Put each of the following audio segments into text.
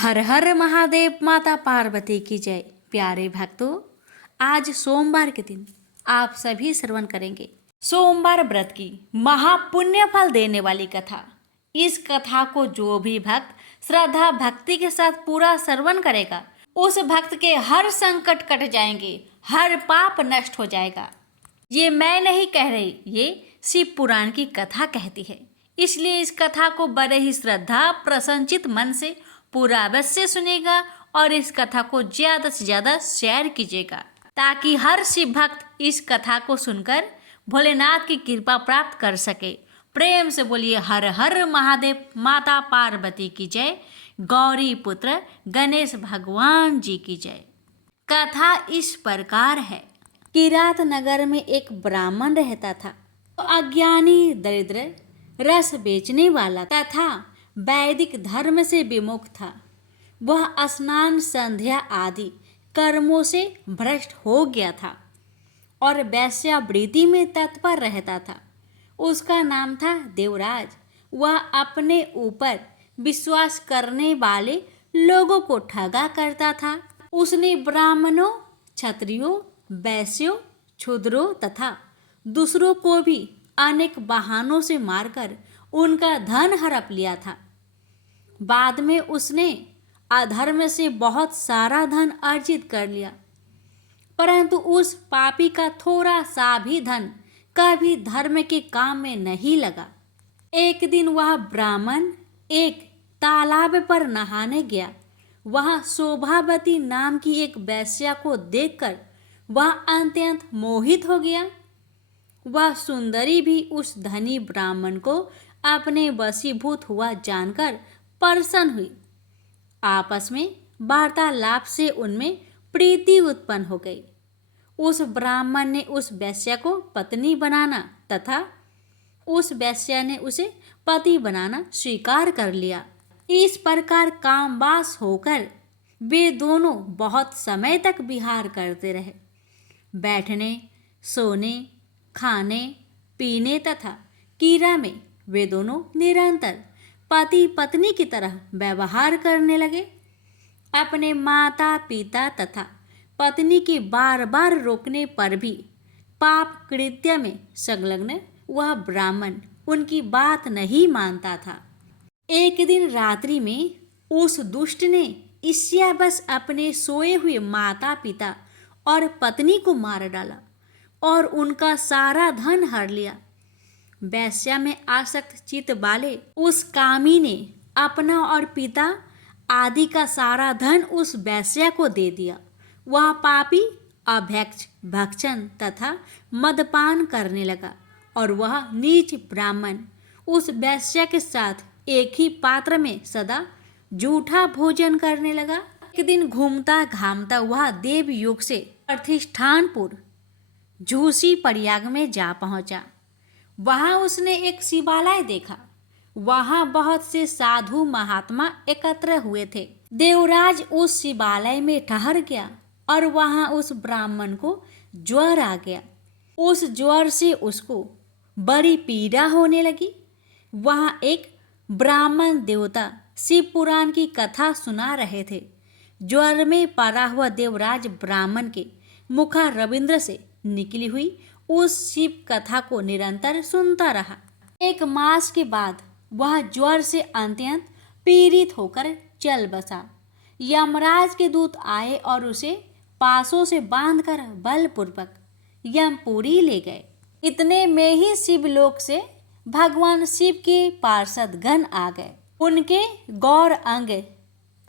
हर हर महादेव, माता पार्वती की जय। प्यारे भक्तों, आज सोमवार के दिन आप सभी श्रवण करेंगे सोमवार व्रत की महापुण्य फल देने वाली कथा। इस कथा को जो भी भक्त श्रद्धा भक्ति के साथ पूरा श्रवण करेगा, उस भक्त के हर संकट कट जाएंगे, हर पाप नष्ट हो जाएगा। ये मैं नहीं कह रही, ये शिव पुराण की कथा कहती है। इसलिए इस कथा को बड़े ही श्रद्धा प्रसन्नचित मन से पूरा अवश्य सुनेगा और इस कथा को ज्यादा से ज्यादा शेयर कीजिएगा, ताकि हर शिव भक्त इस कथा को सुनकर भोलेनाथ की कृपा प्राप्त कर सके। प्रेम से बोलिए हर हर महादेव, माता पार्वती की जय, गौरी पुत्र गणेश भगवान जी की जय। कथा इस प्रकार है। किरात नगर में एक ब्राह्मण रहता था। अज्ञानी, दरिद्र, रस बेचने वाला तथा वैदिक धर्म से विमुख था। वह स्नान, संध्या आदि कर्मों से भ्रष्ट हो गया था और वेश्यावृत्ति में तत्पर रहता था। उसका नाम था देवराज। वह अपने ऊपर विश्वास करने वाले लोगों को ठगा करता था। उसने ब्राह्मणों, क्षत्रियों, वैश्यों, क्षुद्रों तथा दूसरों को भी अनेक बहानों से मारकर उनका धन हड़प लिया था। बाद में उसने अधर्म से बहुत सारा धन अर्जित कर लिया, परंतु उस पापी का थोड़ा सा भी धन कभी धर्म के काम में नहीं लगा। एक दिन वह ब्राह्मण एक तालाब पर नहाने गया। वहां शोभावती नाम की एक वेश्या को देखकर वह अत्यंत मोहित हो गया। वह सुंदरी भी उस धनी ब्राह्मण को अपने वशीभूत हुआ जानकर प्रसन्न हुई। आपस में वार्तालाप से उनमें प्रीति उत्पन्न हो गई। उस ब्राह्मण ने उस वेश्या को पत्नी बनाना तथा उस वेश्या ने उसे पति बनाना स्वीकार कर लिया। इस प्रकार कामवास होकर वे दोनों बहुत समय तक विहार करते रहे। बैठने, सोने, खाने, पीने तथा कीड़ा में वे दोनों निरंतर पति पत्नी की तरह व्यवहार करने लगे। अपने माता पिता तथा पत्नी के बार बार रोकने पर भी पाप कृत्य में संलग्न वह ब्राह्मण उनकी बात नहीं मानता था। एक दिन रात्रि में उस दुष्ट ने ईर्ष्यावश अपने सोए हुए माता पिता और पत्नी को मार डाला और उनका सारा धन हर लिया। वेश्या में आसक्त चित्त वाले उस कामी ने अपना और पिता आदि का सारा धन उस वेश्या को दे दिया। वह पापी अभ्यक्ष, भक्षण तथा मदपान करने लगा और वह नीच ब्राह्मण उस वेश्या के साथ एक ही पात्र में सदा जूठा भोजन करने लगा। एक दिन घूमता घामता वह देवयुग से प्रतिष्ठानपुर झूसी प्रयाग में जा पहुंचा। वहां उसने एक शिवालय देखा। वहां बहुत से साधु महात्मा एकत्र हुए थे। देवराज उस शिवालय में ठहर गया और वहां उस ब्राह्मण को ज्वर आ गया। उस ज्वर से उसको बड़ी पीड़ा होने लगी। वहां एक ब्राह्मण देवता शिव पुराण की कथा सुना रहे थे। ज्वर में पड़ा हुआ देवराज ब्राह्मण के मुखा रविंद्र से निकली हुई उस शिव कथा को निरंतर सुनता रहा। एक मास के बाद वह ज्वर से अत्यंत पीड़ित होकर चल बसा। यमराज के दूत आए और उसे पासों से बांधकर बलपूर्वक यमपुरी ले गए। इतने में ही शिवलोक से भगवान शिव के पार्षद गण आ गए। उनके गौर अंग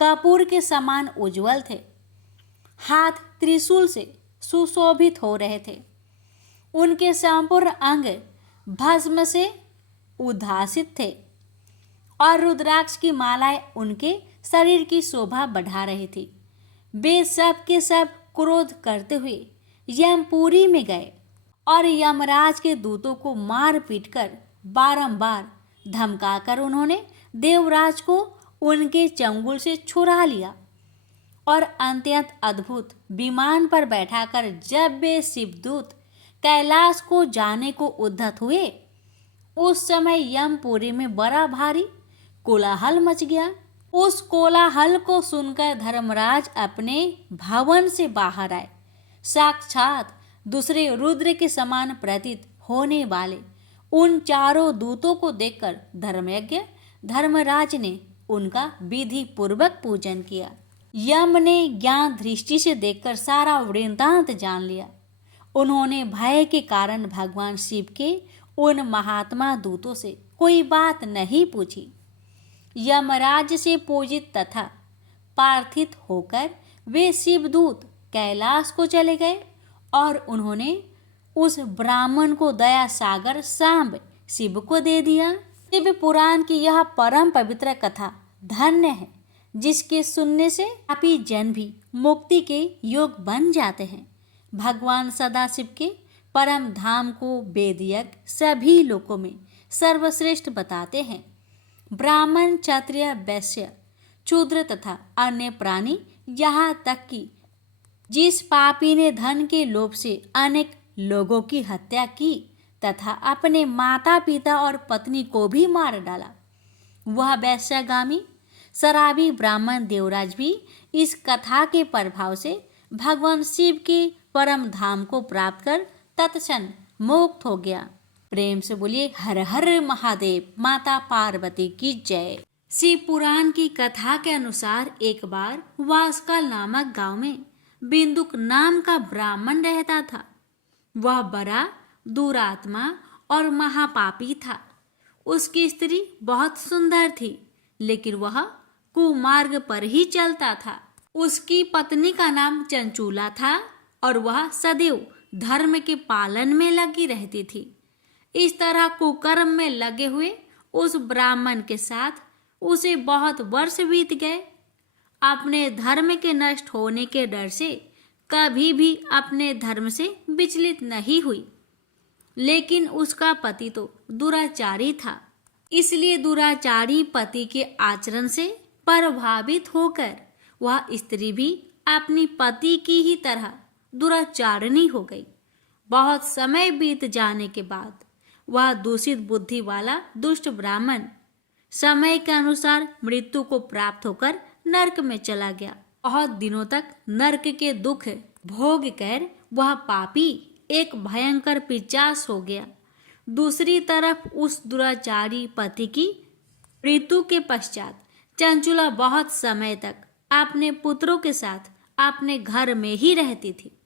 कपूर के समान उज्जवल थे। हाथ त्रिशूल से सुशोभित हो रहे थे। उनके संपूर्ण अंग भस्म से उद्भासित थे और रुद्राक्ष की मालाएं उनके शरीर की शोभा बढ़ा रही थी। वे सब के सब क्रोध करते हुए यमपुरी में गए और यमराज के दूतों को मार पीट कर बारंबार धमकाकर उन्होंने देवराज को उनके चंगुल से छुड़ा लिया और अत्यंत अद्भुत विमान पर बैठाकर जब वे शिवदूत कैलाश को जाने को उद्यत हुए, उस समय यमपुरी में बड़ा भारी कोलाहल मच गया। उस कोलाहल को सुनकर धर्मराज अपने भवन से बाहर आए। साक्षात दूसरे रुद्र के समान प्रतीत होने वाले उन चारों दूतों को देखकर धर्मयज्ञ धर्मराज ने उनका विधि पूर्वक पूजन किया। यम ने ज्ञान दृष्टि से देखकर सारा वृत्तांत जान लिया। उन्होंने भय के कारण भगवान शिव के उन महात्मा दूतों से कोई बात नहीं पूछी। यमराज से पूजित तथा प्रार्थित होकर वे शिवदूत कैलाश को चले गए और उन्होंने उस ब्राह्मण को दया सागर सांब शिव को दे दिया। शिव पुराण की यह परम पवित्र कथा धन्य है, जिसके सुनने से पापी जन भी मुक्ति के योग बन जाते हैं। भगवान सदाशिव के परम धाम को वेदयज्ञ सभी लोकों में सर्वश्रेष्ठ बताते हैं। ब्राह्मण, क्षत्रिय, वैश्य, शूद्र तथा अन्य प्राणी, यहाँ तक कि जिस पापी ने धन के लोभ से अनेक लोगों की हत्या की तथा अपने माता पिता और पत्नी को भी मार डाला, वह वैश्यगामी शराबी ब्राह्मण देवराज भी इस कथा के प्रभाव से भगवान शिव के परम धाम को प्राप्त कर तत्क्षण मुक्त हो गया। प्रेम से बोलिए हर हर महादेव, माता पार्वती की जय। शिव पुराण की कथा के अनुसार एक बार वासकाल नामक गांव में बिंदुक नाम का ब्राह्मण रहता था। वह बड़ा दुरात्मा और महापापी था। उसकी स्त्री बहुत सुंदर थी, लेकिन वह कुमार्ग पर ही चलता था। उसकी पत्नी का नाम चंचूला था और वह सदैव धर्म के पालन में लगी रहती थी। इस तरह कुकर्म में लगे हुए उस ब्राह्मण के साथ उसे बहुत वर्ष बीत गए। अपने धर्म के नष्ट होने के डर से कभी भी अपने धर्म से विचलित नहीं हुई, लेकिन उसका पति तो दुराचारी था। इसलिए दुराचारी पति के आचरण से प्रभावित होकर वह स्त्री भी अपनी पति की ही तरह दुराचारणी हो गई। बहुत समय बीत जाने के बाद वह दूषित बुद्धि वाला दुष्ट ब्राह्मण समय के अनुसार मृत्यु को प्राप्त होकर नरक में चला गया। बहुत दिनों तक नरक के दुख भोग कर वह पापी एक भयंकर पिशाच हो गया। दूसरी तरफ उस दुराचारी पति की मृत्यु के पश्चात चंचुला बहुत समय तक अपने पुत्रों के साथ अपने घर में ही रहती थी।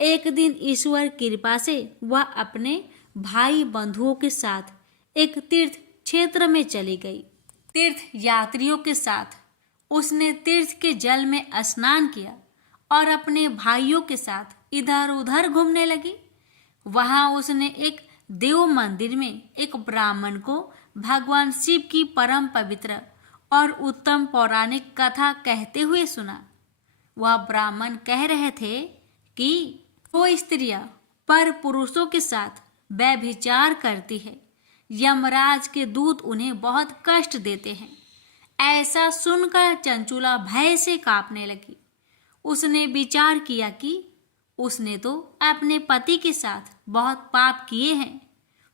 एक दिन ईश्वर कृपा से वह अपने भाई बंधुओं के साथ एक तीर्थ क्षेत्र में चली गई। तीर्थ यात्रियों के साथ उसने तीर्थ के जल में स्नान किया और अपने भाइयों के साथ इधर उधर घूमने लगी। वहां उसने एक देव मंदिर में एक ब्राह्मण को भगवान शिव की परम पवित्र और उत्तम पौराणिक कथा कहते हुए सुना। वह ब्राह्मण कह रहे थे कि वो स्त्रियां पर पुरुषों के साथ व्यभिचार करती है, यमराज के दूत उन्हें बहुत कष्ट देते हैं। ऐसा सुनकर चंचुला भय से कांपने लगी। उसने विचार किया कि उसने तो अपने पति के साथ बहुत पाप किए हैं,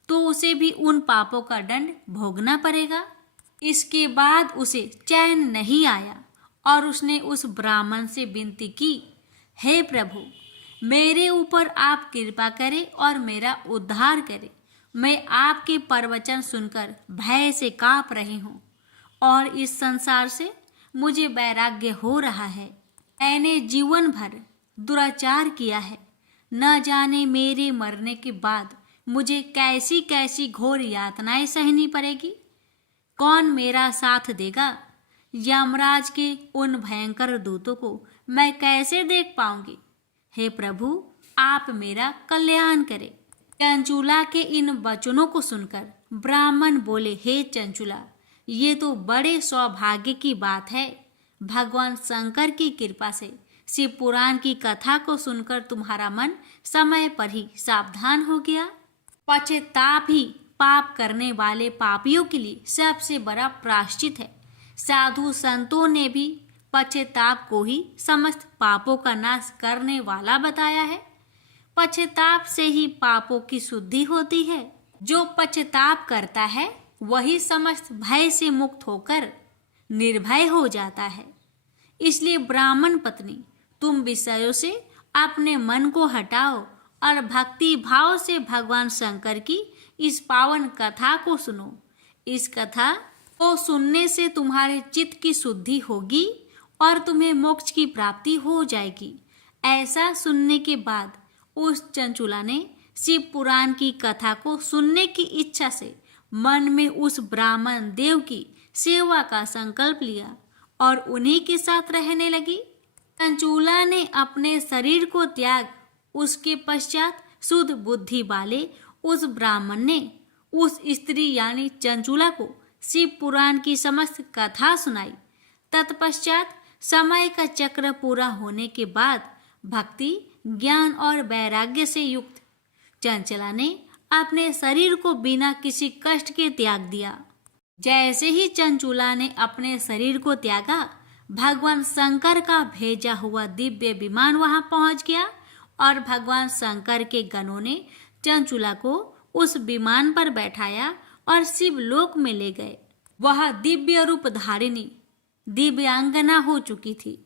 तो उसे भी उन पापों का दंड भोगना पड़ेगा। इसके बाद उसे चैन नहीं आया और उसने उस ब्राह्मण से विनती की, हे प्रभु, मेरे ऊपर आप कृपा करें और मेरा उद्धार करें। मैं आपके प्रवचन सुनकर भय से कांप रही हूँ और इस संसार से मुझे वैराग्य हो रहा है। मैंने जीवन भर दुराचार किया है। न जाने मेरे मरने के बाद मुझे कैसी कैसी घोर यातनाएं सहनी पड़ेगी। कौन मेरा साथ देगा? यमराज के उन भयंकर दूतों को मैं कैसे देख पाऊंगी? हे प्रभु, आप मेरा कल्याण करें। चंचुला के इन वचनों को सुनकर ब्राह्मण बोले, हे चंचुला, ये तो बड़े सौभाग्य की बात है। भगवान शंकर की कृपा से शिव पुराण की कथा को सुनकर तुम्हारा मन समय पर ही सावधान हो गया। पश्चाताप ही पाप करने वाले पापियों के लिए सबसे बड़ा प्रायश्चित है। साधु संतों ने भी पश्चाताप को ही समस्त पापों का नाश करने वाला बताया है। पश्चाताप से ही पापों की शुद्धि होती है। जो पश्चाताप करता है वही समस्त भय से मुक्त होकर निर्भय हो जाता है। इसलिए ब्राह्मण पत्नी, तुम विषयों से अपने मन को हटाओ और भक्ति भाव से भगवान शंकर की इस पावन कथा को सुनो। इस कथा को सुनने से तुम्हारे चित्त की शुद्धि होगी और तुम्हें मोक्ष की प्राप्ति हो जाएगी। ऐसा सुनने के बाद उस चंचुला ने शिव पुराण की कथा को सुनने की इच्छा से मन में उस ब्राह्मण देव की सेवा का संकल्प लिया और उन्हीं के साथ रहने लगी। चंचुला ने अपने शरीर को त्याग, उसके पश्चात शुद्ध बुद्धि वाले उस ब्राह्मण ने उस स्त्री यानी चंचुला को शिव पुराण की समस्त कथा सुनाई। तत्पश्चात समय का चक्र पूरा होने के बाद भक्ति, ज्ञान और वैराग्य से युक्त चंचला ने अपने शरीर को बिना किसी कष्ट के त्याग दिया। जैसे ही चंचुला ने अपने शरीर को त्यागा, भगवान शंकर का भेजा हुआ दिव्य विमान वहां पहुंच गया और भगवान शंकर के गणों ने चंचुला को उस विमान पर बैठाया और शिवलोक में ले गए। वह दिव्य रूप धारिणी दिव्यांगना हो चुकी थी।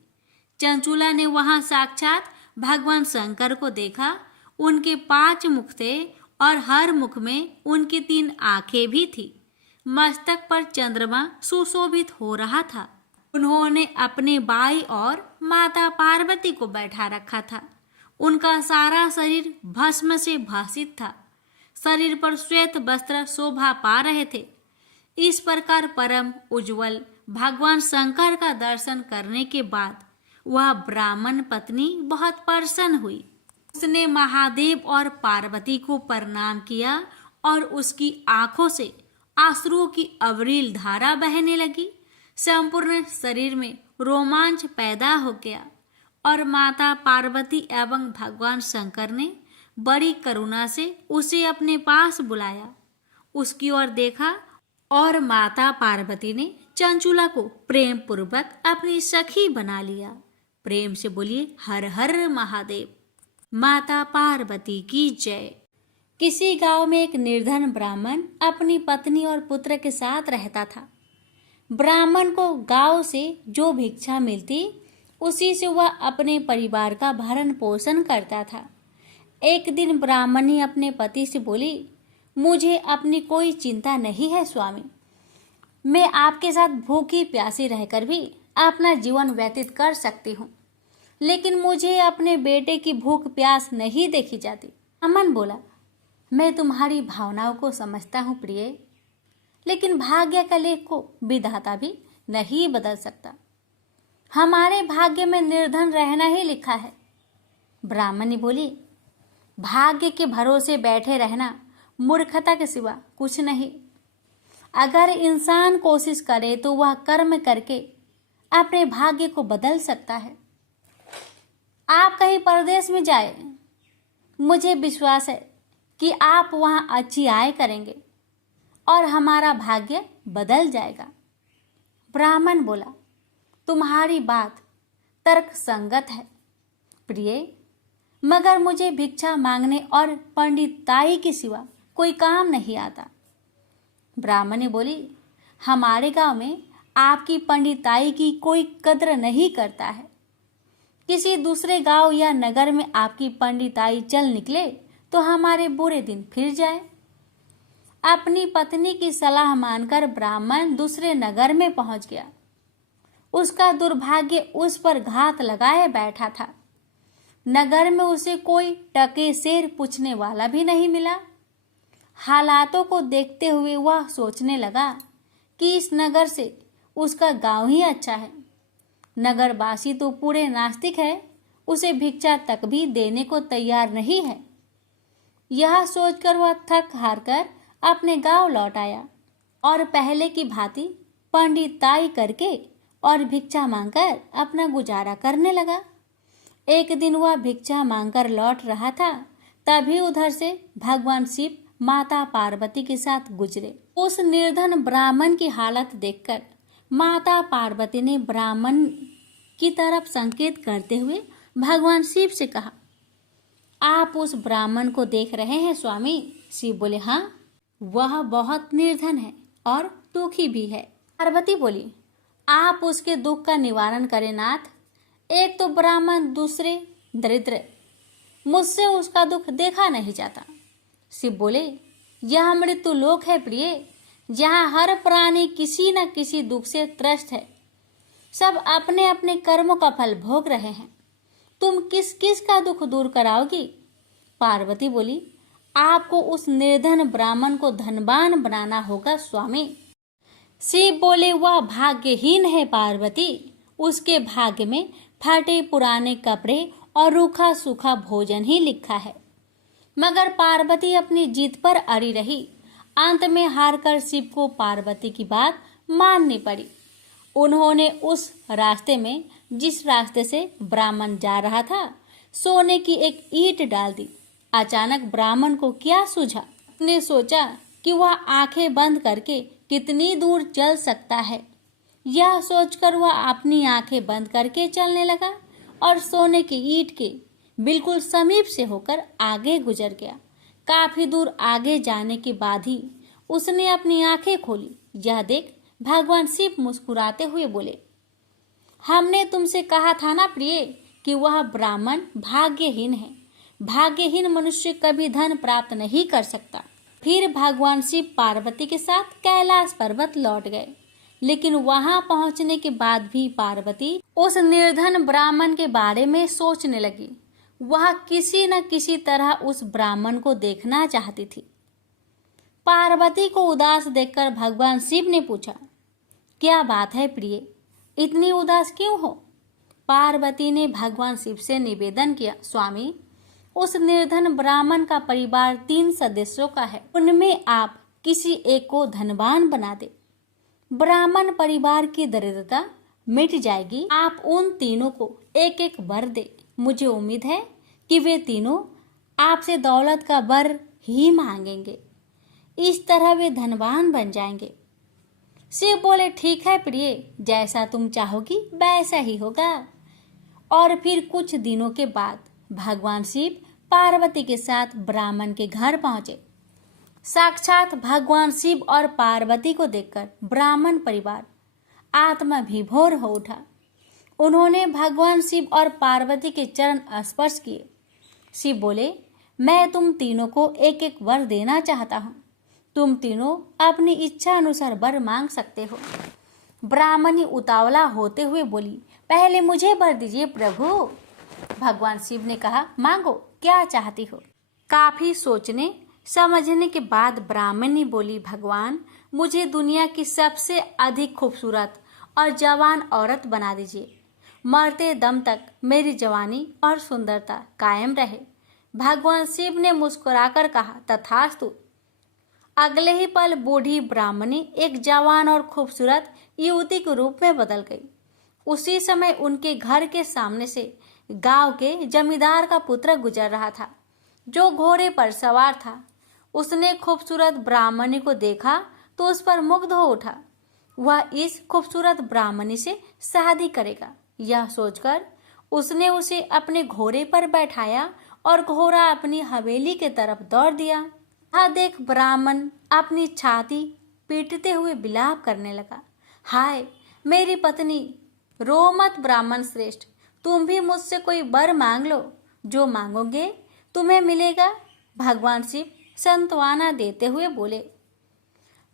चंचुला ने वहां साक्षात भगवान शंकर को देखा। उनके 5 मुख थे और हर मुख में उनकी 3 आंखें भी थी। मस्तक पर चंद्रमा सुशोभित हो रहा था। उन्होंने अपने बाई और माता पार्वती को बैठा रखा था। उनका सारा शरीर भस्म से भासित था। शरीर पर श्वेत वस्त्र शोभा पा रहे थे। इस प्रकार परम उज्जवल भगवान शंकर का दर्शन करने के बाद वह ब्राह्मण पत्नी बहुत प्रसन्न हुई। उसने महादेव और पार्वती को प्रणाम किया और उसकी आंखों से आंसुओं की अविरल धारा बहने लगी। संपूर्ण शरीर में रोमांच पैदा हो गया और माता पार्वती एवं भगवान शंकर ने बड़ी करुणा से उसे अपने पास बुलाया। उसकी ओर देखा और माता पार्वती ने चंचुला को प्रेम पूर्वक अपनी सखी बना लिया। प्रेम से बोलिए हर हर महादेव। माता पार्वती की जय। किसी गांव में एक निर्धन ब्राह्मण अपनी पत्नी और पुत्र के साथ रहता था। ब्राह्मण को गांव से जो भिक्षा मिलती उसी से वह अपने परिवार का भरण पोषण करता था। एक दिन ब्राह्मणी अपने पति से बोली, मुझे अपनी कोई चिंता नहीं है स्वामी, मैं आपके साथ भूखी प्यासी रहकर भी अपना जीवन व्यतीत कर सकती हूँ, लेकिन मुझे अपने बेटे की भूख प्यास नहीं देखी जाती। अमन बोला, मैं तुम्हारी भावनाओं को समझता हूँ प्रिय, लेकिन भाग्य का लेख को विधाता भी नहीं बदल सकता। हमारे भाग्य में निर्धन रहना ही लिखा है। ब्राह्मणी बोली, भाग्य के भरोसे बैठे रहना मूर्खता के सिवा कुछ नहीं। अगर इंसान कोशिश करे तो वह कर्म करके अपने भाग्य को बदल सकता है। आप कहीं परदेश में जाए, मुझे विश्वास है कि आप वहां अच्छी आय करेंगे और हमारा भाग्य बदल जाएगा। ब्राह्मण बोला, तुम्हारी बात तर्क संगत है प्रिय, मगर मुझे भिक्षा मांगने और पंडिताई के सिवा कोई काम नहीं आता। ब्राह्मणी बोली, हमारे गांव में आपकी पंडिताई की कोई कद्र नहीं करता है। किसी दूसरे गांव या नगर में आपकी पंडिताई चल निकले तो हमारे बुरे दिन फिर जाए। अपनी पत्नी की सलाह मानकर ब्राह्मण दूसरे नगर में पहुंच गया। उसका दुर्भाग्य उस पर घात लगाए बैठा था। नगर में उसे कोई टके सेर पूछने वाला भी नहीं मिला। हालातों को देखते हुए वह सोचने लगा कि इस नगर से उसका गांव ही अच्छा है। नगरवासी तो पूरे नास्तिक है, उसे भिक्षा तक भी देने को तैयार नहीं है। यह सोचकर वह थक हार कर अपने गांव लौट आया और पहले की भांति पंडिताई करके और भिक्षा मांगकर अपना गुजारा करने लगा। एक दिन वह भिक्षा मांगकर लौट रहा था, तभी उधर से भगवान शिव माता पार्वती के साथ गुजरे। उस निर्धन ब्राह्मण की हालत देखकर माता पार्वती ने ब्राह्मण की तरफ संकेत करते हुए भगवान शिव से कहा, आप उस ब्राह्मण को देख रहे हैं स्वामी? शिव बोले, हाँ, वह बहुत निर्धन है और दुखी भी है। पार्वती बोली, आप उसके दुख का निवारण करें नाथ। एक तो ब्राह्मण, दूसरे दरिद्र, मुझसे उसका दुख देखा नहीं जाता। शिव बोले, यह मृत्यु लोक है प्रिय, जहाँ हर प्राणी किसी न किसी दुख से त्रस्त है। सब अपने अपने कर्मों का फल भोग रहे हैं। तुम किस किस का दुख दूर कराओगी? पार्वती बोली, आपको उस निर्धन ब्राह्मण को धनवान बनाना होगा स्वामी। शिव बोले, वह भाग्यहीन है पार्वती, उसके भाग्य में फटे पुराने कपड़े और रूखा सूखा भोजन ही लिखा है। मगर पार्वती अपनी जीत पर अड़ी रही। अंत में हारकर शिव को पार्वती की बात माननी पड़ी। उन्होंने उस रास्ते में, जिस रास्ते से ब्राह्मण जा रहा था, सोने की एक ईंट डाल दी। अचानक ब्राह्मण को क्या सूझा? उसने सोचा कि वह आंखें बंद करके कितनी दूर चल सकता है। यह सोचकर वह अपनी आंखें बंद करके चलने लगा और सोने की ईंट के बिल्कुल समीप से होकर आगे गुजर गया। काफी दूर आगे जाने के बाद ही उसने अपनी आंखें खोली। यह देख भगवान शिव मुस्कुराते हुए बोले, हमने तुमसे कहा था ना प्रिय कि वह ब्राह्मण भाग्यहीन है। भाग्यहीन मनुष्य कभी धन प्राप्त नहीं कर सकता। फिर भगवान शिव पार्वती के साथ कैलाश पर्वत लौट गए। लेकिन वहां पहुंचने के बाद भी पार्वती उस निर्धन ब्राह्मण के बारे में सोचने लगी। वह किसी न किसी तरह उस ब्राह्मण को देखना चाहती थी। पार्वती को उदास देखकर भगवान शिव ने पूछा, क्या बात है प्रिय, इतनी उदास क्यों हो? पार्वती ने भगवान शिव से निवेदन किया, स्वामी, उस निर्धन ब्राह्मण का परिवार 3 सदस्यों का है। उनमें आप किसी एक को धनवान बना दे। ब्राह्मण परिवार की दरिद्रता मिट जाएगी। आप उन तीनों को एक एक वर दे। मुझे उम्मीद है कि वे तीनों आपसे दौलत का वर ही मांगेंगे। इस तरह वे धनवान बन जाएंगे। शिव बोले, ठीक है प्रिय, जैसा तुम चाहोगी वैसा ही होगा। और फिर कुछ दिनों के बाद भगवान शिव पार्वती के साथ ब्राह्मण के घर पहुंचे। साक्षात भगवान शिव और पार्वती को देखकर ब्राह्मण परिवार आत्मा विभोर हो उठा। उन्होंने भगवान शिव और पार्वती के चरण स्पर्श किए। शिव बोले, मैं तुम तीनों को एक एक वर देना चाहता हूँ। तुम तीनों अपनी इच्छा अनुसार वर मांग सकते हो। ब्राह्मणी उतावला होते हुए बोली, पहले मुझे वर दीजिए प्रभु। भगवान शिव ने कहा, मांगो, क्या चाहती हो? काफी सोचने समझने के बाद ब्राह्मणी बोली, भगवान, मुझे दुनिया की सबसे अधिक खूबसूरत और जवान औरत बना दीजिए। मरते दम तक मेरी जवानी और सुंदरता कायम रहे। भगवान शिव ने मुस्कुराकर कहा, तथास्तु। अगले ही पल बूढ़ी ब्राह्मणी एक जवान और खूबसूरत युवती के रूप में बदल गई। उसी समय उनके घर के सामने से गांव के जमींदार का पुत्र गुजर रहा था, जो घोड़े पर सवार था। उसने खूबसूरत ब्राह्मणी को देखा तो उस पर मुग्ध हो उठा। वह इस खूबसूरत ब्राह्मणी से शादी करेगा। यह सोचकर उसने उसे अपने घोड़े पर बैठाया और घोड़ा अपनी हवेली के तरफ दौड़ दिया। यह देख ब्राह्मण अपनी छाती पीटते हुए विलाप करने लगा, हाय मेरी पत्नी, रो मत ब्राह्मण श्रेष्ठ, तुम भी मुझसे कोई वर मांग लो, जो मांगोगे तुम्हें मिलेगा। भगवान शिव सांत्वना देते हुए बोले,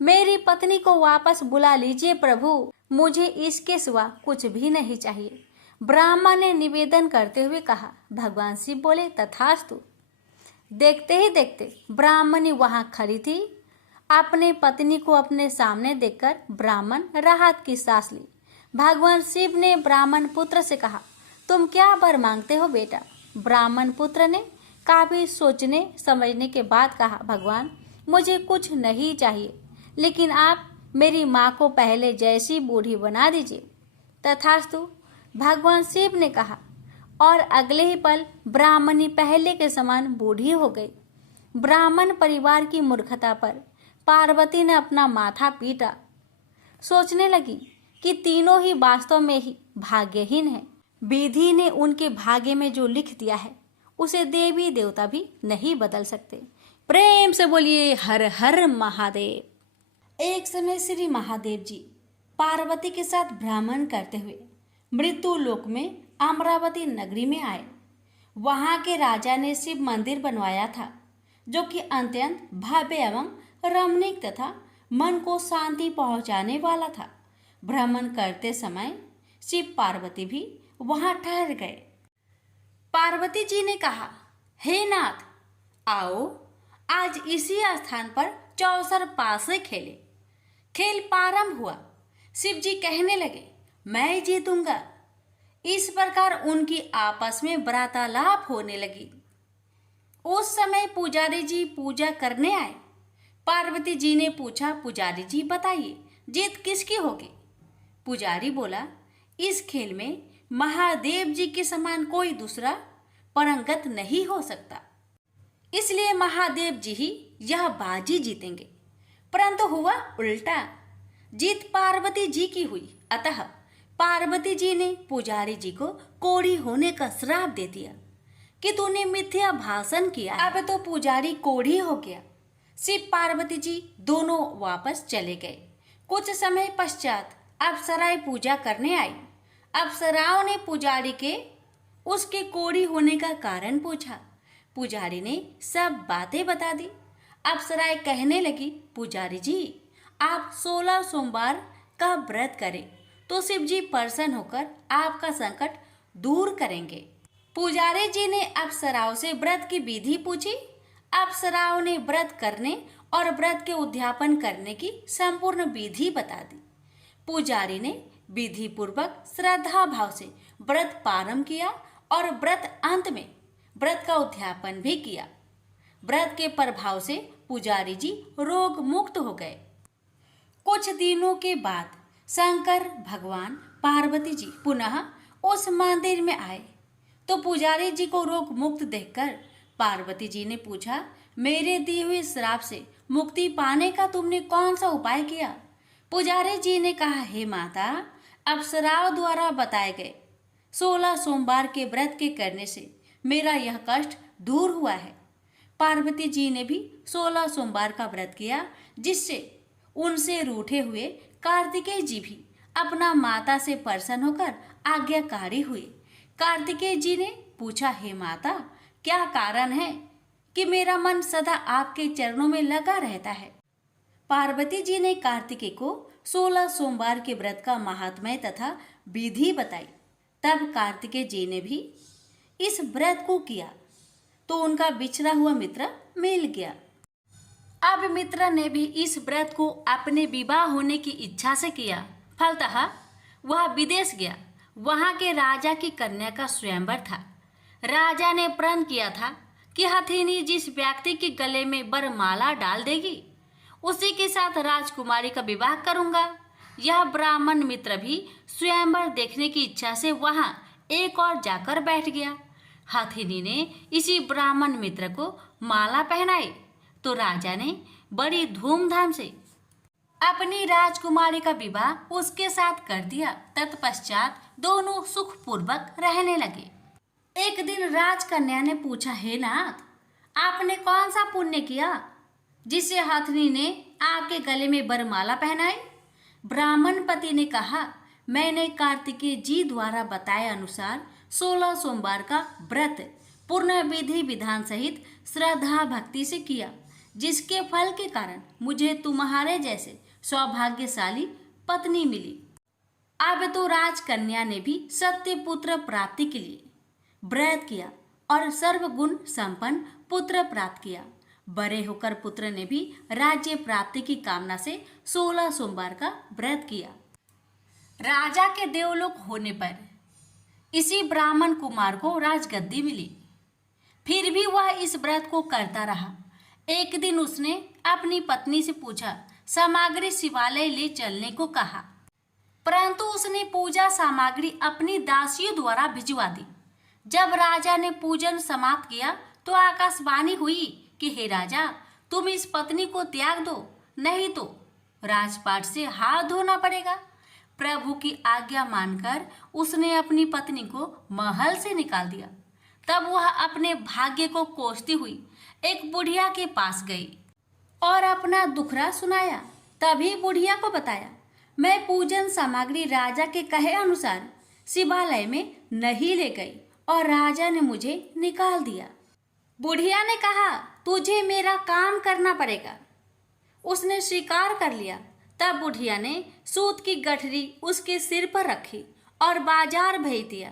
मेरी पत्नी को वापस बुला लीजिए प्रभु, मुझे इसके सिवा कुछ भी नहीं चाहिए। ब्राह्मण ने निवेदन करते हुए कहा। भगवान शिव बोले, तथास्तु। देखते ही देखते ब्राह्मणी वहां खड़ी थी। अपने पत्नी को अपने सामने देखकर ब्राह्मण राहत की सांस ली। भगवान शिव ने ब्राह्मण पुत्र से कहा, तुम क्या वर मांगते हो बेटा? ब्राह्मण पुत्र ने काफी सोचने समझने के बाद कहा, भगवान, मुझे कुछ नहीं चाहिए, लेकिन आप मेरी माँ को पहले जैसी बूढ़ी बना दीजिए। तथास्तु, भगवान शिव ने कहा, और अगले ही पल ब्राह्मणी पहले के समान बूढ़ी हो गई। ब्राह्मण परिवार की मूर्खता पर पार्वती ने अपना माथा पीटा। सोचने लगी कि तीनों ही वास्तव में ही भाग्यहीन है। विधि ने उनके भाग्य में जो लिख दिया है उसे देवी देवता भी नहीं बदल सकते। प्रेम से बोलिए हर हर महादेव। एक समय श्री महादेव जी पार्वती के साथ भ्रमण करते हुए मृत्यु लोक में अमरावती नगरी में आए। वहां के राजा ने शिव मंदिर बनवाया था, जो कि अत्यंत भव्य एवं रमणीक तथा मन को शांति पहुंचाने वाला था। भ्रमण करते समय शिव पार्वती भी वहां ठहर गए। पार्वती जी ने कहा, हे नाथ, आओ आज इसी स्थान पर चौसर पासे खेले। खेल प्रारंभ हुआ। शिव जी कहने लगे, मैं जीतूंगा। इस प्रकार उनकी आपस में वार्तालाप होने लगी। उस समय पुजारी जी पूजा करने आए। पार्वती जी ने पूछा, पुजारी जी बताइए, जीत किसकी होगी? पुजारी बोला, इस खेल में महादेव जी के समान कोई दूसरा परंगत नहीं हो सकता, इसलिए महादेव जी ही यह बाजी जीतेंगे। परंतु हुआ उल्टा, जीत पार्वती जी की हुई। अतः पार्वती जी ने पुजारी जी को कोढ़ी होने का श्राप दे दिया कि तूने मिथ्या भाषण किया। अब तो पुजारी कोढ़ी हो गया। शिव पार्वती जी दोनों वापस चले गए। कुछ समय पश्चात अप्सराएं पूजा करने आई। अप्सराओं ने पुजारी के उसके कोढ़ी होने का कारण पूछा। पुजारी ने सब बातें बता दी। अप्सराएं कहने लगी, पुजारी जी, आप 16 सोमवार का व्रत करें तो शिव जी प्रसन्न होकर आपका संकट दूर करेंगे। पुजारी जी ने अप्सराओं से व्रत की विधि पूछी। अप्सराओं ने व्रत करने और व्रत के उद्यापन करने की संपूर्ण विधि बता दी। पुजारी ने विधि पूर्वक श्रद्धा भाव से व्रत प्रारंभ किया और व्रत अंत में व्रत का उद्यापन भी किया। व्रत के प्रभाव से पुजारी जी रोग मुक्त हो गए। कुछ दिनों के बाद शंकर भगवान पार्वती जी पुनः उस मंदिर में आए तो पुजारी जी को रोग मुक्त देखकर पार्वती जी ने पूछा, मेरे दिए हुए श्राप से मुक्ति पाने का तुमने कौन सा उपाय किया? पुजारी जी ने कहा, हे माता, अप्सराओं द्वारा बताए गए 16 सोमवार के व्रत के करने से मेरा यह कष्ट दूर हुआ है। पार्वती जी ने भी 16 सोमवार का व्रत किया, जिससे उनसे रूठे हुए कार्तिकेय जी भी अपना माता से प्रसन्न होकर आज्ञाकारी हुए। कार्तिकेय जी ने पूछा, हे माता, क्या कारण है कि मेरा मन सदा आपके चरणों में लगा रहता है? पार्वती जी ने कार्तिकेय को 16 सोमवार के व्रत का महात्म्य तथा विधि बताई। तब कार्तिकेय जी ने भी इस व्रत को किया तो उनका बिछड़ा हुआ मित्र मिल गया। अब मित्र ने भी इस व्रत को अपने विवाह होने की इच्छा से किया। फलतः वह विदेश गया। वहां के राजा की कन्या का स्वयंवर था। राजा ने प्रण किया था कि हथिनी जिस व्यक्ति के गले में वरमाला डाल देगी, उसी के साथ राजकुमारी का विवाह करूंगा। यह ब्राह्मण मित्र भी स्वयंवर देखने की इच्छा से वहां एक और जाकर बैठ गया। हथिनी ने इसी ब्राह्मण मित्र को माला पहनाई तो राजा ने बड़ी धूमधाम से अपनी राजकुमारी का विवाह उसके साथ कर दिया। तत्पश्चात दोनों सुखपूर्वक रहने लगे। एक दिन राजकन्या ने पूछा, हे नाथ, आपने कौन सा पुण्य किया जिससे हथिनी ने आपके गले में वरमाला पहनाई? ब्राह्मण पति ने कहा, मैंने कार्तिकेय जी द्वारा बताए अनुसार 16 सोमवार का व्रत पूर्ण विधि विधान सहित श्रद्धा भक्ति से किया, जिसके फल के कारण मुझे तुम्हारे जैसे सौभाग्यशाली पत्नी मिली। अब तो राजकन्या ने भी सत्य पुत्र प्राप्ति के लिए व्रत किया और सर्वगुण संपन्न पुत्र प्राप्त किया। बड़े होकर पुत्र ने भी राज्य प्राप्ति की कामना से 16 सोमवार का व्रत किया। राजा के देवलोक होने पर इसी ब्राह्मण कुमार को राजगद्दी मिली। फिर भी वह इस व्रत को करता रहा। एक दिन उसने अपनी पत्नी से पूछा, सामग्री शिवालय ले चलने को कहा, परंतु उसने पूजा सामग्री अपनी दासियों द्वारा भिजवा दी। जब राजा ने पूजन समाप्त किया तो आकाशवाणी हुई कि हे राजा, तुम इस पत्नी को त्याग दो, नहीं तो राजपाट से हाथ धोना पड़ेगा। प्रभु की आज्ञा मानकर उसने अपनी पत्नी को महल से निकाल दिया। तब वह अपने भाग्य को कोसती हुई एक बुढ़िया के पास गई और अपना दुखड़ा सुनाया। तभी बुढ़िया को बताया, मैं पूजन सामग्री राजा के कहे अनुसार शिवालय में नहीं ले गई और राजा ने मुझे निकाल दिया। बुढ़िया ने कहा, तुझे मेरा काम करना पड़ेगा। उसने स्वीकार कर लिया। तब बुढ़िया ने सूत की गठरी उसके सिर पर रखी और बाजार भेज दिया।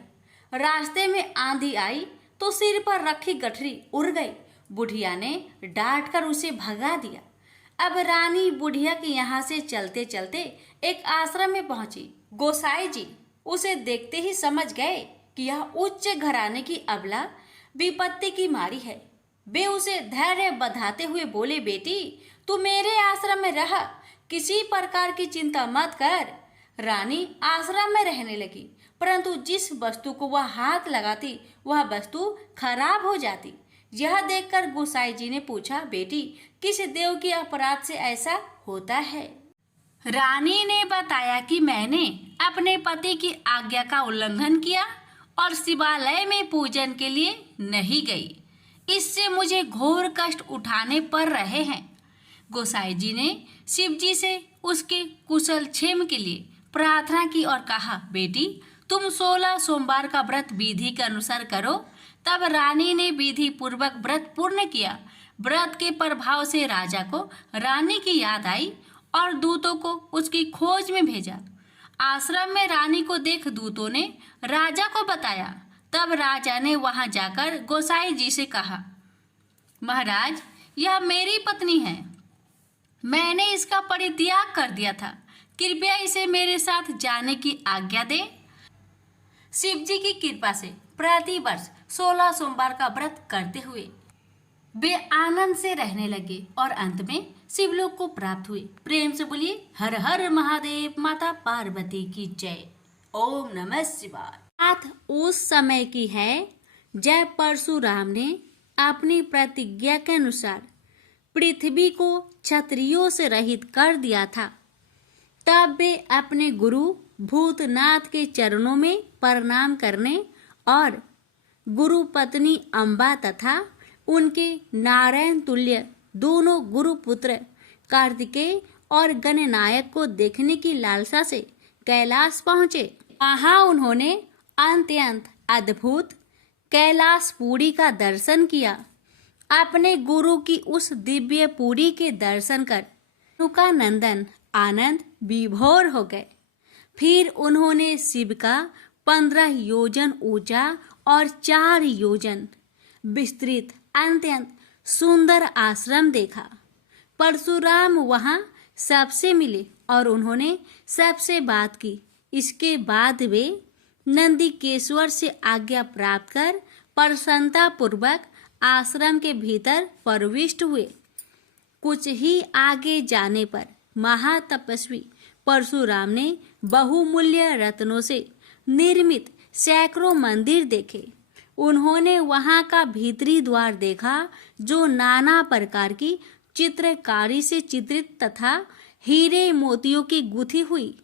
रास्ते में आंधी आई तो सिर पर रखी गठरी उड़ गई। बुढ़िया ने डांट कर उसे भगा दिया। अब रानी बुढ़िया के यहाँ से चलते चलते एक आश्रम में पहुंची। गोसाई जी उसे देखते ही समझ गए कि यह उच्च घराने की अबला विपत्ति की मारी है। वे उसे धैर्य बंधाते हुए बोले, बेटी तू मेरे आश्रम में रह, किसी प्रकार की चिंता मत कर। रानी आश्रम में रहने लगी, परंतु जिस वस्तु को वह हाथ लगाती वह वस्तु खराब हो जाती। यह देखकर गोसाई जी ने पूछा, बेटी किस देव के अपराध से ऐसा होता है? रानी ने बताया कि मैंने अपने पति की आज्ञा का उल्लंघन किया और शिवालय में पूजन के लिए नहीं गई। इससे मुझे घोर कष्ट उठाने पड़ रहे हैं। गोसाई जी ने शिव जी से उसके कुशल क्षेम के लिए प्रार्थना की और कहा, बेटी तुम 16 सोमवार का व्रत विधि के अनुसार करो। तब रानी ने विधि पूर्वक व्रत पूर्ण किया। व्रत के प्रभाव से राजा को रानी की याद आई और दूतों को उसकी खोज में भेजा। आश्रम में रानी को देख दूतों ने राजा को बताया। तब राजा ने वहां जाकर गोसाई जी से कहा, महाराज यह मेरी पत्नी है, मैंने इसका परित्याग कर दिया था, कृपया इसे मेरे साथ जाने की आज्ञा दें। शिव जी की कृपा से प्रति वर्ष 16 सोमवार का व्रत करते हुए वे आनंद से रहने लगे और अंत में शिवलोक को प्राप्त हुए। प्रेम से बोलिए हर हर महादेव, माता पार्वती की जय। ओम नमः शिवाय। बात उस समय की है जब परशुराम ने अपनी प्रतिज्ञा के अनुसार पृथ्वी को क्षत्रियों से रहित कर दिया था। तब वे अपने गुरु भूतनाथ के चरणों में प्रणाम करने और गुरु पत्नी अम्बा तथा उनके नारायण तुल्य दोनों गुरुपुत्र कार्तिकेय और गणनायक को देखने की लालसा से कैलाश पहुँचे। वहाँ उन्होंने अत्यंत अद्भुत कैलाशपुरी का दर्शन किया। अपने गुरु की उस दिव्य पुरी के दर्शन कर उनका नंदन आनंद विभोर हो गए। फिर उन्होंने शिव का 15 योजन ऊंचा और 4 योजन विस्तृत अत्यंत सुंदर आश्रम देखा। परशुराम वहां सबसे मिले और उन्होंने सबसे बात की। इसके बाद वे नंदीकेश्वर से आज्ञा प्राप्त कर प्रसन्नता पूर्वक आश्रम के भीतर प्रविष्ट हुए। कुछ ही आगे जाने पर महातपस्वी परशुराम ने बहुमूल्य रत्नों से निर्मित सैकड़ों मंदिर देखे। उन्होंने वहां का भीतरी द्वार देखा जो नाना प्रकार की चित्रकारी से चित्रित तथा हीरे मोतियों की गुथी हुई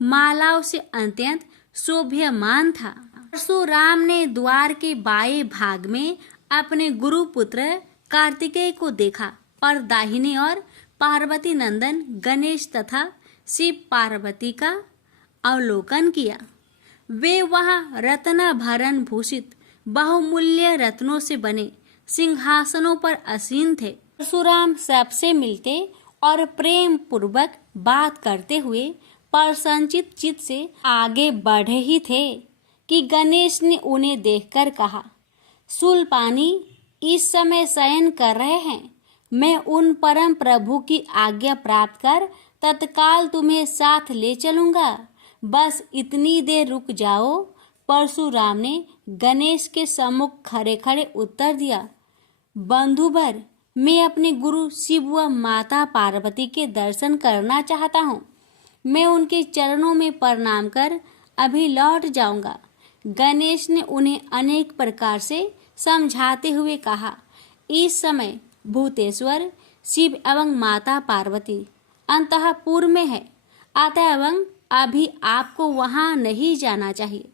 मालाओं से अत्यंत शोभ्यमान था। परशुराम ने द्वार के बाएं भाग में अपने गुरुपुत्र कार्तिकेय को देखा और दाहिने ओर पार्वती नंदन गणेश तथा शिव पार्वती का अवलोकन किया। वे वहां रत्न भरण भूषित बहुमूल्य रत्नों से बने सिंहासनों पर आसीन थे। परशुराम सबसे मिलते और प्रेम पूर्वक बात करते हुए प्रसन्नचित चित्त से आगे बढ़े ही थे कि गणेश ने उन्हें देखकर कहा, शूलपाणी इस समय शयन कर रहे हैं। मैं उन परम प्रभु की आज्ञा प्राप्त कर तत्काल तुम्हें साथ ले चलूंगा, बस इतनी देर रुक जाओ। परशुराम ने गणेश के सम्मुख खड़े खड़े उत्तर दिया, बंधुवर, मैं अपने गुरु शिव व माता पार्वती के दर्शन करना चाहता हूँ। मैं उनके चरणों में प्रणाम कर अभी लौट जाऊंगा। गणेश ने उन्हें अनेक प्रकार से समझाते हुए कहा, इस समय भूतेश्वर शिव एवं माता पार्वती अंतःपुर में है, अतएव अभी आपको वहां नहीं जाना चाहिए।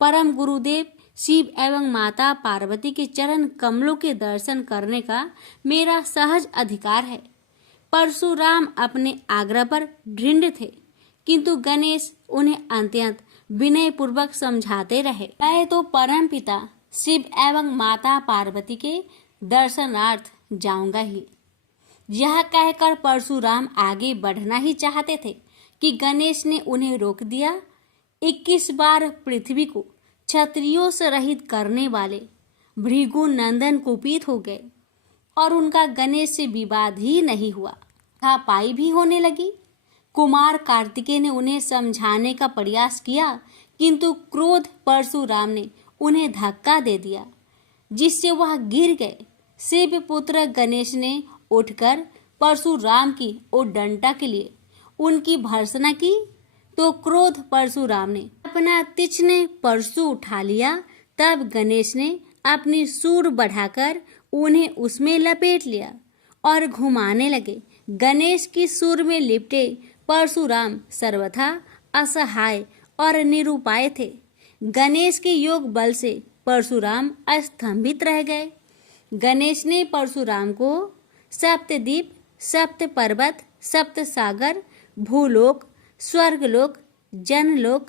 परम गुरुदेव शिव एवं माता पार्वती के चरण कमलों के दर्शन करने का मेरा सहज अधिकार है। परशुराम अपने आग्रह पर दृढ़ थे किंतु गणेश उन्हें अत्यंत विनय पूर्वक समझाते रहे। मैं तो परम पिता शिव एवं माता पार्वती के दर्शनार्थ जाऊंगा ही। यह कहकर परशुराम आगे बढ़ना ही चाहते थे कि गणेश ने उन्हें रोक दिया। 21 बार पृथ्वी को क्षत्रियों से रहित करने वाले भृगु नंदन कुपित हो गए और उनका गणेश से विवाद ही नहीं हुआ, हाथापाई भी होने लगी। कुमार कार्तिकेय ने उन्हें समझाने का प्रयास किया, किंतु क्रोध परशुराम ने उन्हें धक्का दे दिया, जिससे वह गिर गए। शिव पुत्र गणेश ने उठकर परशुराम की उद्दंडता के लिए उनकी भर्त्सना की, तो क्रोध परशुराम ने अपना तीक्ष्ण परशु उठा लिया। तब गणेश ने अपनी सूंड बढ़ाकर उन्हें उसमें लपेट लिया और घुमाने लगे। गणेश की सूंड में लिपटे परशुराम सर्वथा असहाय और निरुपाय थे। गणेश के योग बल से परशुराम स्तंभित रह गए। गणेश ने परशुराम को सप्तद्वीप, सप्त पर्वत, सप्त सागर, भूलोक, स्वर्गलोक, जनलोक,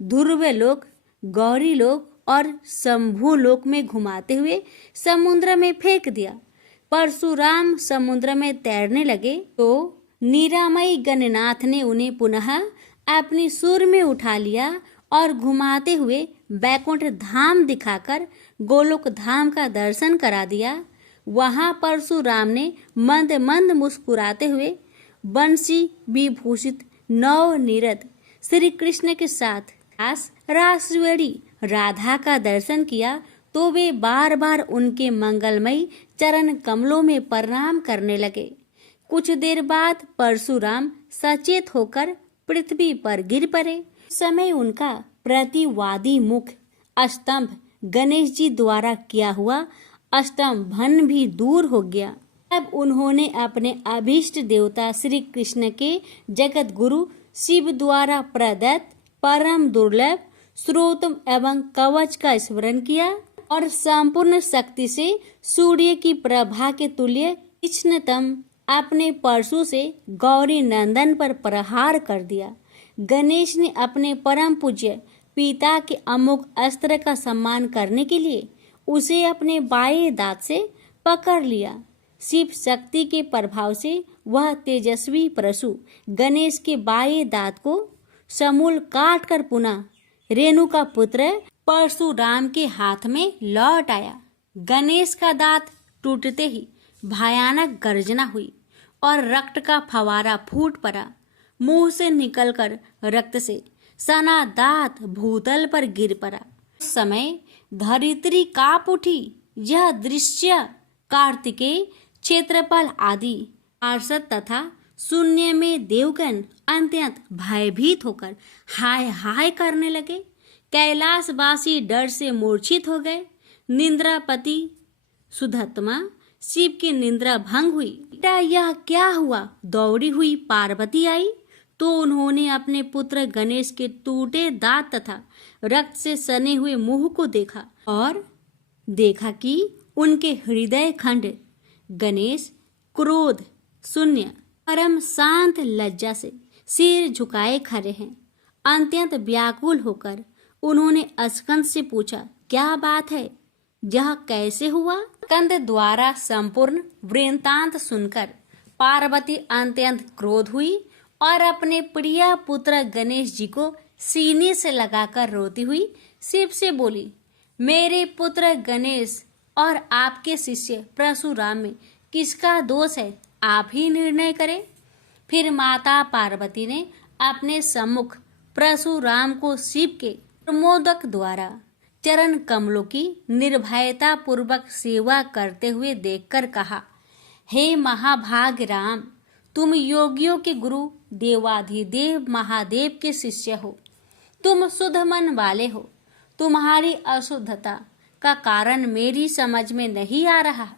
ध्रुवलोक, गौरीलोक और शंभुलोक में घुमाते हुए समुद्र में फेंक दिया। परशुराम समुद्र में तैरने लगे तो निरामयी गणनाथ ने उन्हें पुनः अपनी सूंड में उठा लिया और घुमाते हुए बैकुंठ धाम दिखाकर गोलोक धाम का दर्शन करा दिया। वहां परशुराम ने मंद मंद मुस्कुराते हुए बंसी विभूषित नवनीरद श्री कृष्ण के साथ रासवेणी राधा का दर्शन किया, तो वे बार बार उनके मंगलमयी चरण कमलों में प्रणाम करने लगे। कुछ देर बाद परशुराम सचेत होकर पृथ्वी पर गिर पड़े। समय उनका प्रतिवादी मुख स्तंभ गणेश जी द्वारा किया हुआ स्तंभन भी दूर हो गया। तब उन्होंने अपने अभीष्ट देवता श्री कृष्ण के जगत गुरु शिव द्वारा प्रदत्त परम दुर्लभ स्रोत एवं कवच का स्मरण किया और संपूर्ण शक्ति से सूर्य की प्रभा के तुल्य तीक्ष्णतम अपने परशु से गौरी नंदन पर प्रहार कर दिया। गणेश ने अपने परम पूज्य पिता के अमोघ अस्त्र का सम्मान करने के लिए उसे अपने बाएं दांत से पकड़ लिया। शिव शक्ति के प्रभाव से वह तेजस्वी परशु गणेश के बाएं दांत को समूल काट कर पुनः रेणु का पुत्र परशुराम के हाथ में लौट आया। गणेश का दांत टूटते ही भयानक गर्जना हुई और रक्त का फवारा फूट पड़ा। मुंह से निकलकर रक्त से सना दांत भूतल पर गिर पड़ा। उस समय धरित्री कांप उठी। यह दृश्य कार्तिकेय, क्षेत्रपाल आदि पार्षद तथा शून्य में देवगण अत्यंत भयभीत होकर हाय हाय करने लगे। कैलाशवासी डर से मूर्छित हो गए। निंद्रापति सुधत्मा शिव की निंद्रा भंग हुई। बेटा यह क्या हुआ? दौड़ी हुई पार्वती आई तो उन्होंने अपने पुत्र गणेश के टूटे दांत तथा रक्त से सने हुए मुंह को देखा और देखा कि उनके हृदय खंड गणेश क्रोध शून्य परम शांत लज्जा से सिर झुकाए खड़े हैं। अत्यंत व्याकुल होकर उन्होंने स्कंद से पूछा, क्या बात है? यह कैसे हुआ? स्कंद द्वारा संपूर्ण वृत्तांत सुनकर पार्वती अत्यंत क्रोध हुई और अपने प्रिय पुत्र गणेश जी को सीने से लगाकर रोती हुई शिव से बोली, मेरे पुत्र गणेश और आपके शिष्य परशुराम में किसका दोष है? आप ही निर्णय करें। फिर माता पार्वती ने अपने सम्मुख परशुराम को शिव के प्रमोदक द्वारा चरण कमलों की निर्भयता पूर्वक सेवा करते हुए देखकर कहा, हे महाभाग राम, तुम योगियों के गुरु देवाधिदेव महादेव के शिष्य हो। तुम शुद्ध मन वाले हो। तुम्हारी अशुद्धता का कारण मेरी समझ में नहीं आ रहा।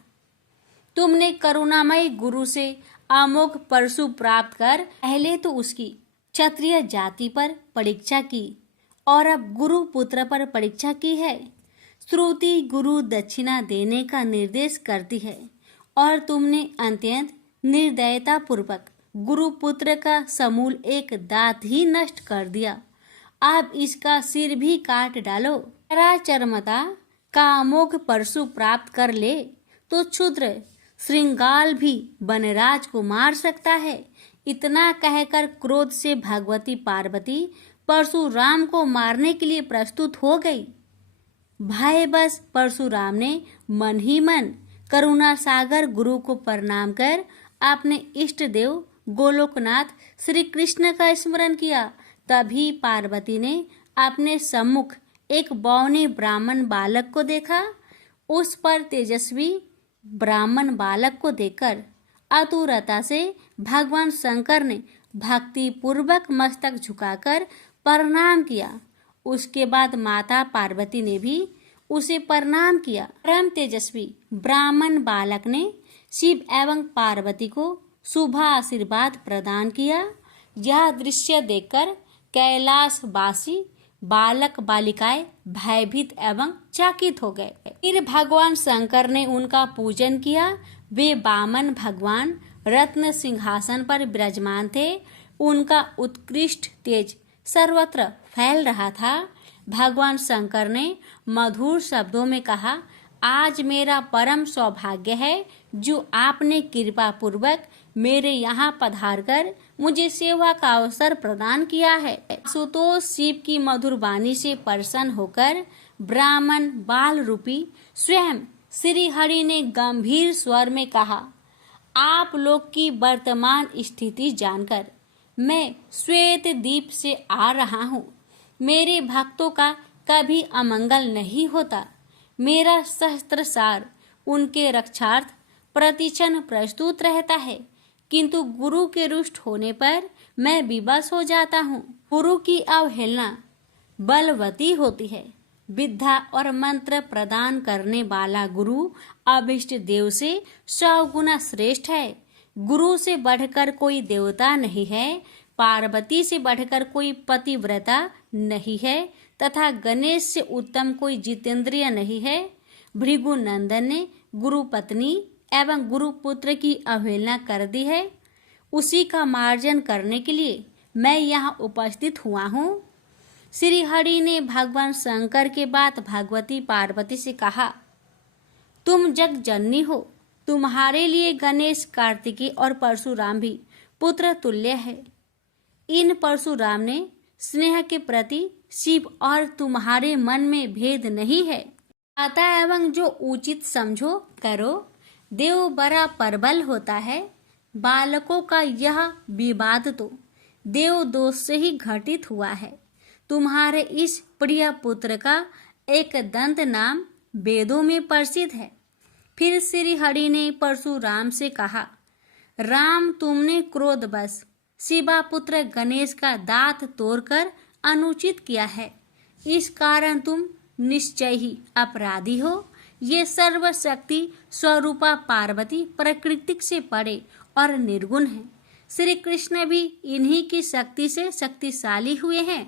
तुमने करुणामय गुरु से अमोघ परशु प्राप्त कर पहले तो उसकी क्षत्रिय जाति पर परीक्षा की और अब गुरु पुत्र पर परीक्षा की है। श्रुति गुरु दक्षिणा देने का निर्देश करती है और तुमने अत्यंत निर्दयता पूर्वक गुरुपुत्र का समूल एक दांत ही नष्ट कर दिया। अब इसका सिर भी काट डालो। चरमता का अमोघ परशु प्राप्त कर ले तो क्षुद्र श्रृंगाल भी वनराज को मार सकता है। इतना कहकर क्रोध से भगवती पार्वती परशुराम को मारने के लिए प्रस्तुत हो गई। भयवश परशुराम ने मन ही मन करुणा सागर गुरु को प्रणाम कर अपने इष्ट देव गोलोकनाथ श्री कृष्ण का स्मरण किया। तभी पार्वती ने अपने सम्मुख एक बौने ब्राह्मण बालक को देखा। उस पर तेजस्वी ब्राह्मण बालक को देखकर आतुरता से भगवान शंकर ने भक्ति पूर्वक मस्तक झुकाकर प्रणाम किया। उसके बाद माता पार्वती ने भी उसे प्रणाम किया। परम तेजस्वी ब्राह्मण बालक ने शिव एवं पार्वती को शुभ आशीर्वाद प्रदान किया। यह दृश्य देखकर कैलाशवासी बालक बालिकाएं भयभीत एवं चकित हो गए। फिर भगवान शंकर ने उनका पूजन किया। वे वामन भगवान रत्न सिंहासन पर विराजमान थे। उनका उत्कृष्ट तेज सर्वत्र फैल रहा था। भगवान शंकर ने मधुर शब्दों में कहा, आज मेरा परम सौभाग्य है जो आपने कृपा पूर्वक मेरे यहाँ पधार कर मुझे सेवा का अवसर प्रदान किया है। सुतोष शिव की मधुर वाणी से प्रसन्न होकर ब्राह्मण बाल रूपी स्वयं श्री हरि ने गंभीर स्वर में कहा, आप लोग की वर्तमान स्थिति जानकर मैं श्वेत द्वीप से आ रहा हूँ। मेरे भक्तों का कभी अमंगल नहीं होता। मेरा सहस्त्र सार उनके रक्षार्थ प्रतिक्षण प्रस्तुत रहता है, किंतु गुरु के रुष्ट होने पर मैं विवश हो जाता हूँ। गुरु की अवहेलना बलवती होती है। विद्या और मंत्र प्रदान करने वाला गुरु अभिष्ट देव से 100 गुना श्रेष्ठ है। गुरु से बढ़कर कोई देवता नहीं है, पार्वती से बढ़कर कोई पतिव्रता नहीं है तथा गणेश से उत्तम कोई जितेंद्रिय नहीं है। भृगु नंदन ने गुरु पत्नी एवं गुरु पुत्र की अवहेलना कर दी है। उसी का मार्जन करने के लिए मैं यहाँ उपस्थित हुआ हूँ। श्री हरि ने भगवान शंकर के बाद भगवती पार्वती से कहा, तुम जग जननी हो। तुम्हारे लिए गणेश, कार्तिकेय और परशुराम भी पुत्र तुल्य है। इन परशुराम ने स्नेह के प्रति शिव और तुम्हारे मन में भेद नहीं है। अतः एवं जो उचित समझो करो। देव बड़ा प्रबल होता है। बालकों का यह विवाद तो देव दोष से ही घटित हुआ है। तुम्हारे इस प्रिय पुत्र का एक दंत नाम वेदों में प्रसिद्ध है। फिर श्री हरि ने परशुराम से कहा, राम, तुमने क्रोधवश शिवा पुत्र गणेश का दांत तोड़कर अनुचित किया है। इस कारण तुम निश्चय ही अपराधी हो। ये सर्वशक्ति स्वरूपा पार्वती प्रकृति से परे और निर्गुण है। श्री कृष्ण भी इन्हीं की शक्ति से शक्तिशाली हुए हैं।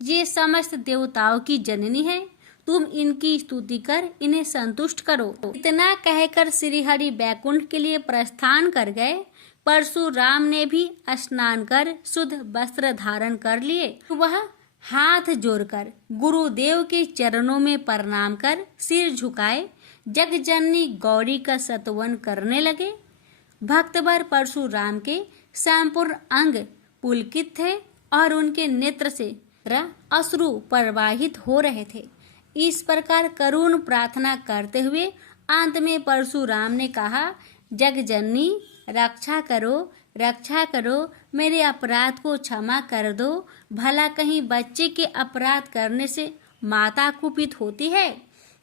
ये समस्त देवताओं की जननी है। तुम इनकी स्तुति कर इन्हें संतुष्ट करो। इतना कहकर श्री हरि बैकुंठ के लिए प्रस्थान कर गए। परशुराम ने भी स्नान कर शुद्ध वस्त्र धारण कर लिए। वह हाथ जोड़कर गुरुदेव के चरणों में प्रणाम कर सिर झुकाए जगजननी गौरी का स्तवन करने लगे। भक्तवर परशुराम के संपूर्ण अंग पुलकित थे और उनके नेत्र से अश्रु प्रवाहित हो रहे थे। इस प्रकार करुण प्रार्थना करते हुए अंत में परशुराम ने कहा, जगजननी, रक्षा करो, रक्षा करो, मेरे अपराध को क्षमा कर दो। भला कहीं बच्चे के अपराध करने से माता कुपित होती है।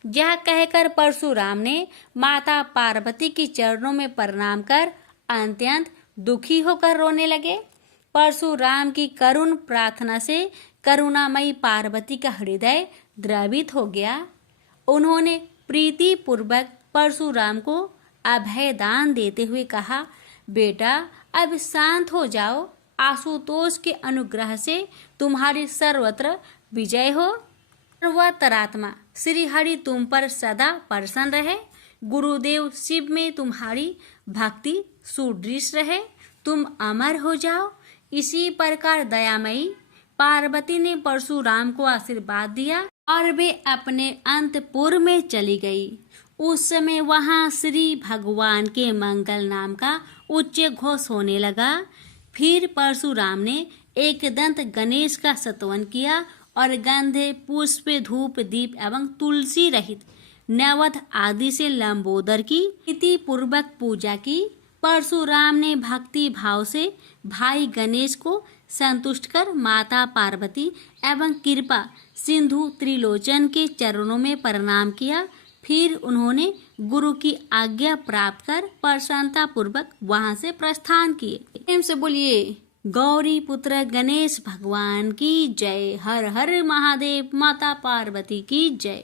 यह कहकर परशुराम ने माता पार्वती के चरणों में प्रणाम कर अत्यंत दुखी होकर रोने लगे। परशुराम की करुण प्रार्थना से करुणामयी पार्वती का हृदय द्रवित हो गया। उन्होंने प्रीति पूर्वक परशुराम को अभय दान देते हुए कहा, बेटा, अब शांत हो जाओ। आशुतोष के अनुग्रह से तुम्हारी सर्वत्र विजय हो। सर्वतरात्मा श्री हरि तुम पर सदा प्रसन्न रहे। गुरुदेव शिव में तुम्हारी भक्ति सुदृढ़ रहे। तुम अमर हो जाओ। इसी प्रकार दयामयी पार्वती ने परशुराम को आशीर्वाद दिया और वे अपने अंतपुर में चली गई। उस समय वहां श्री भगवान के मंगल नाम का उच्च घोष होने लगा। फिर परशुराम ने एक दंत गणेश का स्तवन किया और गंधे, पुष्प, धूप, दीप एवं तुलसी रहित नैवेद्य आदि से लंबोदर की विधि पूर्वक पूजा की। परशुराम ने भक्ति भाव से भाई गणेश को संतुष्ट कर माता पार्वती एवं कृपा सिंधु त्रिलोचन के चरणों में प्रणाम किया। फिर उन्होंने गुरु की आज्ञा प्राप्त कर प्रसन्नता पूर्वक वहां से प्रस्थान किए। प्रेम से बोलिए गौरी पुत्र गणेश भगवान की जय। हर हर महादेव। माता पार्वती की जय।